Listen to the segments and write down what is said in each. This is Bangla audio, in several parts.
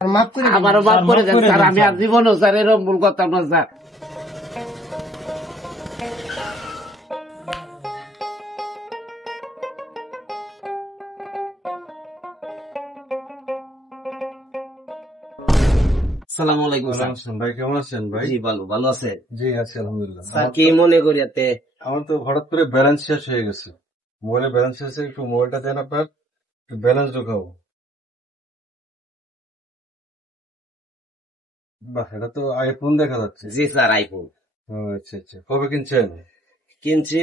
আমারও মাফ করে দেন স্যার, আমি আর জীবনও স্যার এরকম ভুল করতাম না স্যার। সালাম আলাইকুম স্যার। ভাই কেমন আছেন ভাই? জি ভালো, ভালো আছে জি আছি আলহামদুলিল্লাহ। স্যার। কি মনে করিয়াতে? আমার তো হঠাৎ করে ব্যালেন্স শেষ হয়ে গেছে, মোবাইলে ব্যালেন্স শেষ হয়ে, একটু মোবাইলটা দেন আপনার, ব্যালেন্স ঢোকাবো। বাহ, এটা তো আইফোন দেখা যাচ্ছে। জি স্যার, আইফোন। ও আচ্ছা আচ্ছা, কবে কিনছেন? কিনছি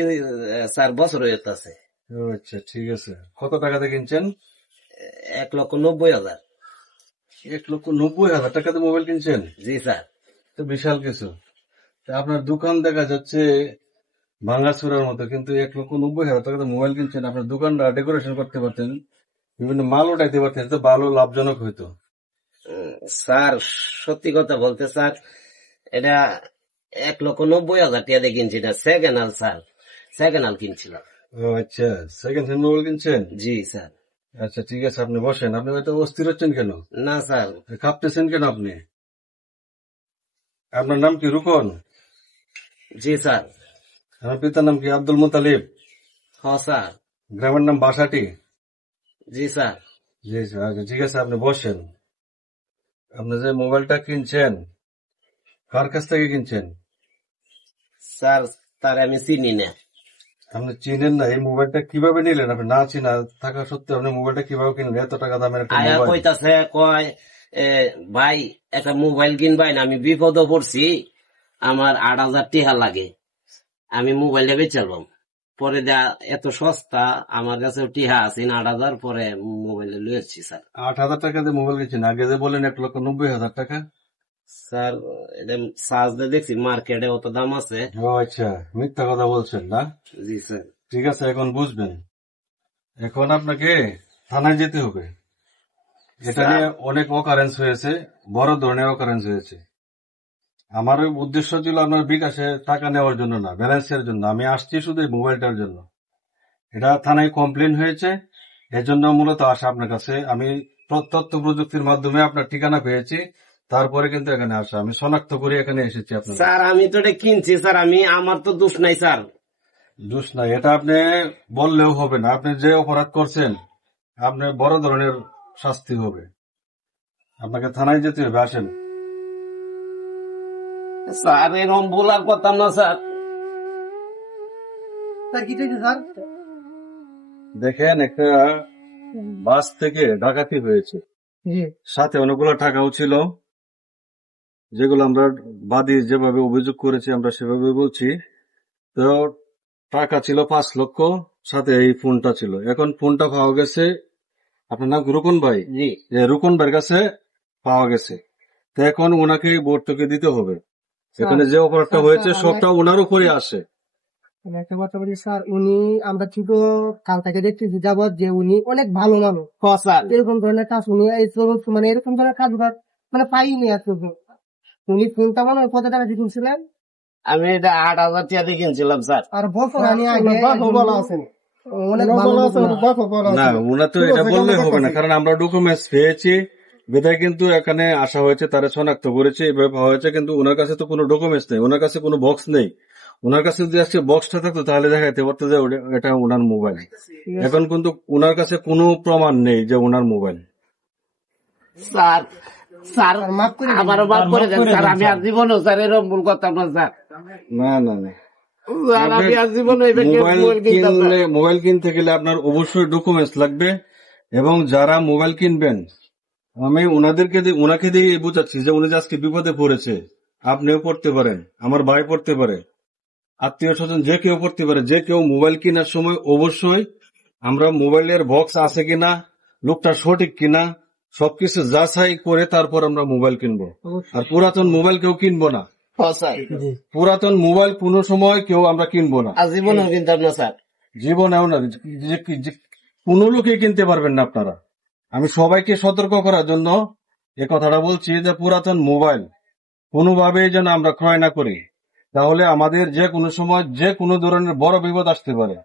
স্যার, বছর হইতেছে। ও আচ্ছা, ঠিক আছে। কত টাকাতে কিনছেন? 1,90,000। 1,90,000 টাকাতে মোবাইল কিনছেন? জি স্যার। তো বিশাল কিছু। তা আপনার দোকান দেখা যাচ্ছে ভাঙাচুরার মতো, কিন্তু 1,90,000 টাকাতে মোবাইল কিনছেন। আপনার দোকানটা ডেকোরেশন করতে পারতেন, বিভিন্ন মাল উঠাইতে পারতেন, তো ভালো লাভজনক হইতো। স্যার সত্যি কথা বলতে স্যার, এটা 1,90,000 টাকা দিয়ে কিনছি না, second hand sir, second hand কিনছিলাম। ও আচ্ছা, সেকেন্ড হ্যান্ড মোবাইল কিনছেন? জি স্যার। আচ্ছা ঠিক আছে, আপনি বসেন। আপনি হয়তো অস্থির হচ্ছেন কেন? না স্যার। কাঁপতেছেন কেন আপনি? আপনার নাম কি রুকন? জি স্যার। আমার পিতার নাম কি আব্দুল মুতালিব? হ স্যার। গ্রামের নাম বাসাটি? জি স্যার। জি স্যার। আচ্ছা ঠিক আছে, আপনি বসেন। আপনি যে মোবাইলটা কিনছেন, কার কাছ থেকে কিনছেন? স্যার তার আমি চিনি না। আপনি চিনেন না? এই মোবাইলটা কিভাবে নিলেন? আপনি না চিনা থাকা সত্ত্বেও আপনি মোবাইলটা কিভাবে কিনলেন? এত টাকা দামের একটা আয়া মোবাইল। কইতাছে, কয় ভাই একটা মোবাইল কিনবাই না, আমি বিপদে পড়ছি, আমার 8,000 টাকা লাগে, আমি মোবাইলটা বেচালাম। পরে এত সস্তা, আমার কাছে টিহা আছে 8,000, পরে মোবাইলে লুয়েছি স্যার। 8,000 টাকা দিয়ে মোবাইল কিনছেন? আগে যে বলেন 1,90,000 টাকা। স্যার এটা সার্চ দিয়ে দেখছি, মার্কেটে অত দাম আছে। ও আচ্ছা, মিথ্যা কথা বলছেন না? জি স্যার। ঠিক আছে, এখন বুঝবেন। এখন আপনাকে থানায় যেতে হবে। এটা নিয়ে অনেক অকারেন্স হয়েছে, বড় ধরনের অকারেন্স হয়েছে। আমার উদ্দেশ্য ছিল আপনার বিকাশে টাকা নেওয়ার জন্য না, ব্যালেন্সের জন্য। আমি আসছি শুধু এই মোবাইলটার জন্য। এটা থানায় কমপ্লেন হয়েছে, এজন্য মূলত আসা আপনার কাছে। আমি তথ্য প্রযুক্তির মাধ্যমে আপনার ঠিকানা পেয়েছি, তারপরে কিন্তু এখানে আসা, আমি শনাক্ত করে এখানে এসেছি আপনার। স্যার আমি তো এটা কিনছি স্যার, আমার তো দোষ নাই স্যার। দোষ নাই, এটা আপনি বললেও হবে না। আপনি যে অপরাধ করছেন, আপনার বড় ধরনের শাস্তি হবে। আপনাকে থানায় যেতে হবে, আসেন। স্যার এরকম বলার কথা না স্যার। দেখেন, একটা বাস থেকে ডাকাতি হয়েছে, সাথে অনেকগুলো টাকাও ছিল, যেগুলো আমরা বাদী যেভাবে অভিযোগ করেছি আমরা সেভাবে বলছি। তো টাকা ছিল 5 লক্ষ, সাথে এই ফোনটা ছিল। এখন ফোনটা পাওয়া গেছে, আপনার নাম রুকন ভাই? জি। রুকন ভাইয়ের কাছে পাওয়া গেছে। তো এখন ওনাকে ভর্তুকি দিতে হবে। এখানে যে অপরাধটা হয়েছে সবটা ওনার উপরে আসে। আমি একটা কথা বলি স্যার, উনি আমরা কিন্তু কাল থেকে দেখতেছি যাবৎ যে উনি অনেক ভালো মানুষ। এরকম ধরনের কাজ উনি মানে এরকম ধরনের কাজ মানে পাইনি এত। উনি ফোনটা মনে হয় কত টাকা দিয়ে কিনছিলেন? আমি এটা 8,000 টাকা দিয়ে কিনছিলাম স্যার। আর বছর আগে বলা আছেন অনেক ভালো না, ওনা তো এটা বললে হবে না, কারণ আমরা ডকুমেন্টস পেয়েছি বিধায় কিন্তু এখানে আসা হয়েছে, তারা শনাক্ত করেছে, এভাবে পাওয়া হয়েছে। কিন্তু ওনার কাছে তো কোনো ডকুমেন্টস নেই, ওনার কাছে কোনো বক্স নেই। ওনার কাছে যদি আজকে বক্সটা থাকতো তাহলে দেখাইতে পারতো যে এটা ওনার মোবাইল। এখন কিন্তু ওনার কাছে কোনো প্রমাণ নেই যে ওনার মোবাইল। স্যার স্যার আমারও মাফ করে দেন স্যার, আমি আর জীবনও স্যার এরকম ভুল করতাম না স্যার। না না না, স্যার আমি আর জীবনও মোবাইল কিনতে গেলে আপনার অবশ্যই ডকুমেন্টস লাগবে। এবং যারা মোবাইল কিনবেন, আমি ওনাকে দিয়ে বোঝাচ্ছি যে উনি যে আজকে বিপদে পড়েছে, আপনিও পড়তে পারেন, আমার ভাই পড়তে পারে, আত্মীয় স্বজন যে কেউ পড়তে পারে। যে কেউ মোবাইল কেনার সময় অবশ্যই আমরা মোবাইলের বক্স আছে কিনা, লোকটা সঠিক কিনা, সবকিছু যাচাই করে তারপর আমরা মোবাইল কিনবো। আর পুরাতন মোবাইল কেউ কিনবো না। পুরাতন মোবাইল কোনো সময় কেউ আমরা কিনবো না, জীবনেও কিনতাম না স্যার। জীবনেও না, কোনো লোকই কিনতে পারবেন না আপনারা। আমি সবাইকে সতর্ক করার জন্য এ কথাটা বলছি যে পুরাতন মোবাইল কোনোভাবেই যেন আমরা ক্রয় না করি, তাহলে আমাদের যে কোনো সময় যে কোনো ধরনের বড় বিপদ আসতে পারে।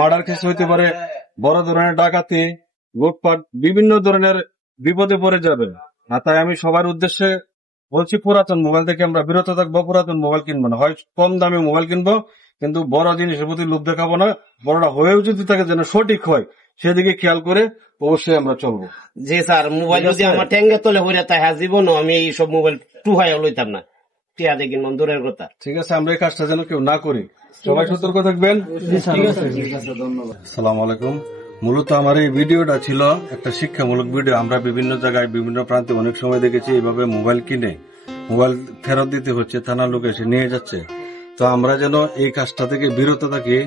মার্ডার কেস হইতে পারে, বড় ধরনের ডাকাতি, লুটপাট, বিভিন্ন ধরনের বিপদে পড়ে যাবে। আর তাই আমি সবার উদ্দেশ্যে বলছি, পুরাতন মোবাইল থেকে আমরা বিরত থাকবো, পুরাতন মোবাইল কিনবো না। হয় কম দামে মোবাইল কিনবো, কিন্তু বড় জিনিসের প্রতি লোভ দেখাবো না। বড়টা হয়েও যদি থাকে যেন সঠিক হয়, সেদিকে খেয়াল করে অবশ্যই আমরা চলবো। জি স্যার, মোবাইল যদি আমার ট্যাঙ্গে তলে হইয়া তাই জীবনও আমি এইসব মোবাইল টুহাইয়া লইতাম না, টিয়া দেখি দূরের কথা। ঠিক আছে, আমরা এই কাজটা যেন কেউ না করি। সবাই সতর্ক থাকবেন। আসসালামু আলাইকুম। মূলত আমার এই ভিডিওটা ছিল একটা শিক্ষামূলক ভিডিও। আমরা বিভিন্ন জায়গায় বিভিন্ন প্রান্তে অনেক সময় দেখেছি এইভাবে মোবাইল কিনে মোবাইল ফেরত দিতে হচ্ছে, থানার লোক এসে নিয়ে যাচ্ছে। তো আমরা যেন এই কাজটা থেকে বিরত থাকি,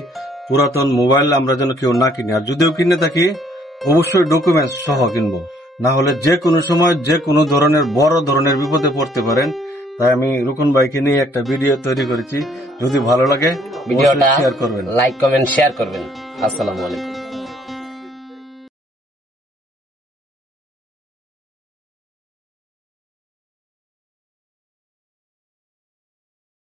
পুরাতন মোবাইল আমরা যেন কেউ না কিনি। আর যদিও কিনে থাকি অবশ্যই ডকুমেন্টস সহ কিনবো, না হলে যে কোনো সময় যে কোনো ধরনের বড় ধরনের বিপদে পড়তে পারেন। তাই আমি রুকন ভাইকে নিয়ে একটা ভিডিও তৈরি করেছি। যদি ভালো লাগে ভিডিওটা শেয়ার করবেন, লাইক কমেন্ট শেয়ার করবেন। আসসালামু আলাইকুম।